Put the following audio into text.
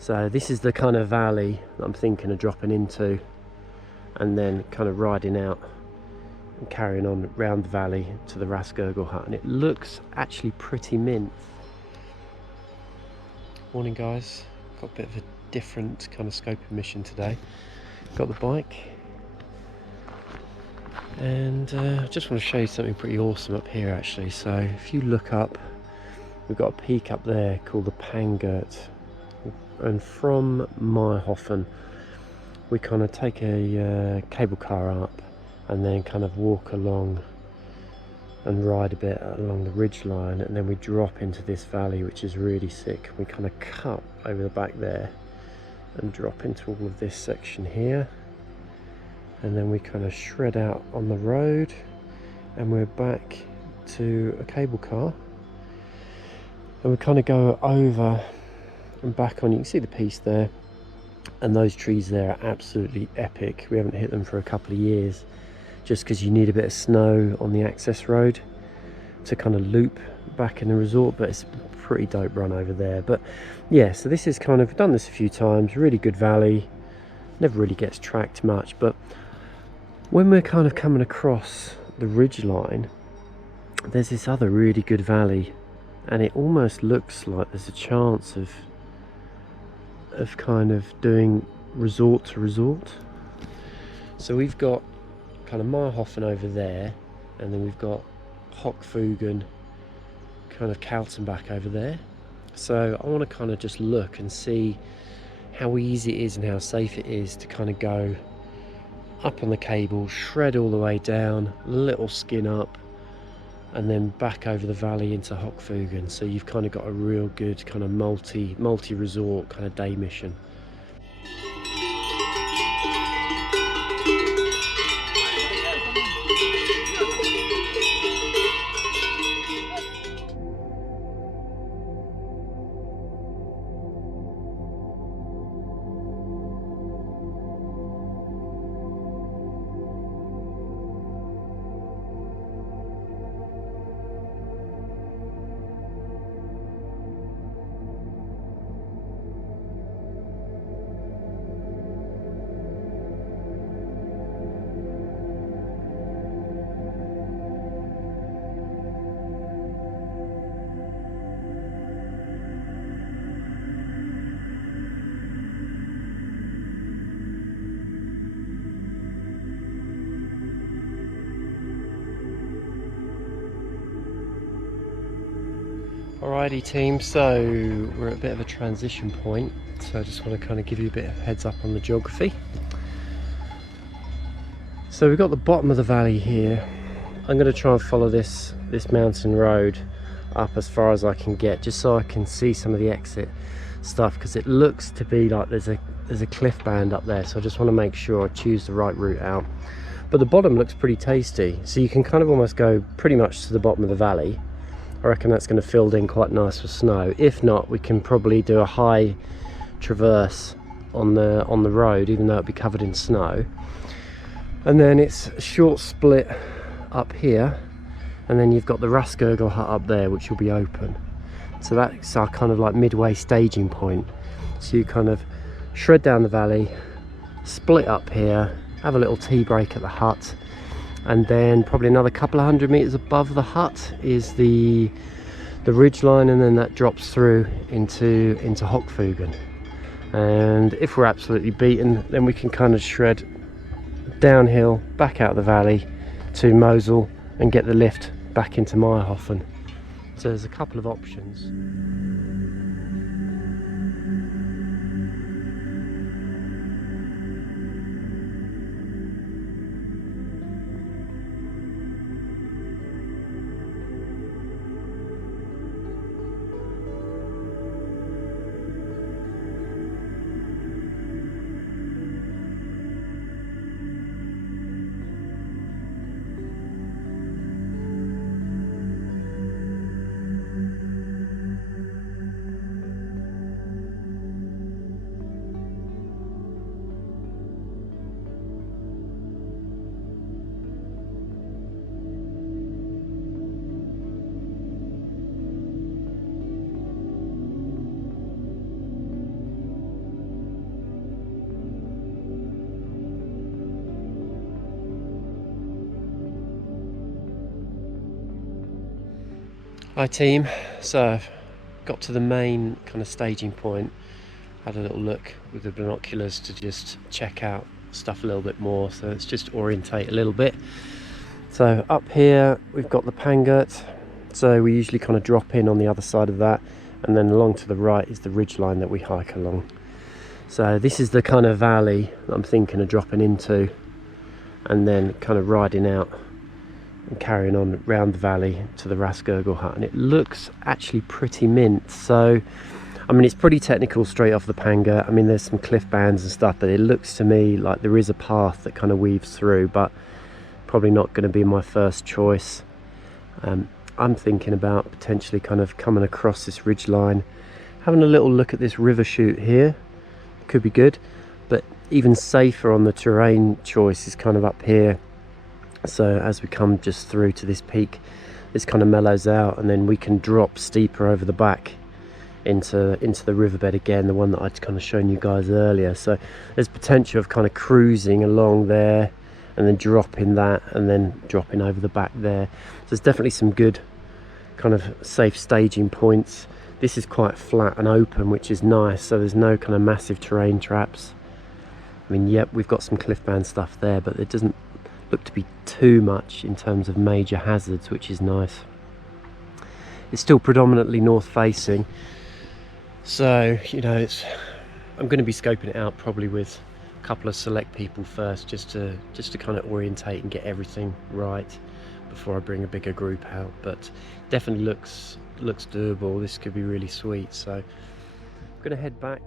So this is the kind of valley that I'm thinking of dropping into, and then kind of riding out and carrying on round the valley to the Rasgurgel hut. And it looks actually pretty mint. Morning guys, got a bit of a different kind of scoping mission today. Got the bike, and I just want to show you something pretty awesome up here actually. So if you look up, we've got a peak up there called the Pangert, and from Mayrhofen we kind of take a cable car up and then kind of walk along and ride a bit along the ridge line, and then we drop into this valley which is really sick. We kind of cut over the back there and drop into all of this section here, and then we kind of shred out on the road, and we're back to a cable car, and we kind of go over and back on. You can see the piece there, and those trees there are absolutely epic. We haven't hit them for a couple of years, just because you need a bit of snow on the access road to kind of loop back in the resort, but it's a pretty dope run over there. But yeah, so this is kind of, done this a few times, really good valley, never really gets tracked much, but when we're kind of coming across the ridge line, there's this other really good valley, and it almost looks like there's a chance of kind of doing resort to resort. So we've got kind of Mayrhofen over there, and then we've got Hochfugen, kind of Kaltenbach over there. So I want to kind of just look and see how easy it is and how safe it is to kind of go up on the cable, shred all the way down, little skin up, and then back over the valley into Hochfugen. So you've kind of got a real good kind of multi-resort kind of day mission. Alrighty team, so we're at a bit of a transition point, so I just want to kind of give you a bit of heads up on the geography. So we've got the bottom of the valley here. I'm going to try and follow this mountain road up as far as I can get, just so I can see some of the exit stuff, because it looks to be like there's a cliff band up there, so I just want to make sure I choose the right route out. But the bottom looks pretty tasty, so you can kind of almost go pretty much to the bottom of the valley. I reckon that's going to fill in quite nice with snow. If not, we can probably do a high traverse on the road, even though it'll be covered in snow. And then it's a short split up here, and then you've got the Rasgurgel hut up there, which will be open. So that's our kind of like midway staging point. So you kind of shred down the valley, split up here, have a little tea break at the hut, and then probably another couple of 100 meters above the hut is the ridge line, and then that drops through into Hochfugen. And if we're absolutely beaten, then we can kind of shred downhill back out of the valley to Mosel and get the lift back into Mayrhofen. So there's a couple of options. Hi team, so I've got to the main kind of staging point, had a little look with the binoculars to just check out stuff a little bit more, so let's just orientate a little bit. So up here we've got the Pangert, so we usually kind of drop in on the other side of that, and then along to the right is the ridge line that we hike along. So this is the kind of valley that I'm thinking of dropping into, and then kind of riding out and carrying on round the valley to the Rasgurgle hut, and it looks actually pretty mint. So I mean, it's pretty technical straight off the Pangert. I mean, there's some cliff bands and stuff, but it looks to me like there is a path that kind of weaves through, but probably not going to be my first choice. I'm thinking about potentially kind of coming across this ridge line, having a little look at this river chute here. Could be good, but even safer on the terrain choice is kind of up here. So as we come just through to this peak, this kind of mellows out, and then we can drop steeper over the back into the riverbed again, the one that I'd kind of shown you guys earlier. So there's potential of kind of cruising along there and then dropping that and then dropping over the back there. So there's definitely some good kind of safe staging points. This is quite flat and open, which is nice, so there's no kind of massive terrain traps. I mean, yep, we've got some cliff band stuff there, but it doesn't look to be too much in terms of major hazards, which is nice. It's still predominantly north facing, so you know, I'm going to be scoping it out probably with a couple of select people first, just to kind of orientate and get everything right before I bring a bigger group out. But definitely looks doable. This could be really sweet, so I'm going to head back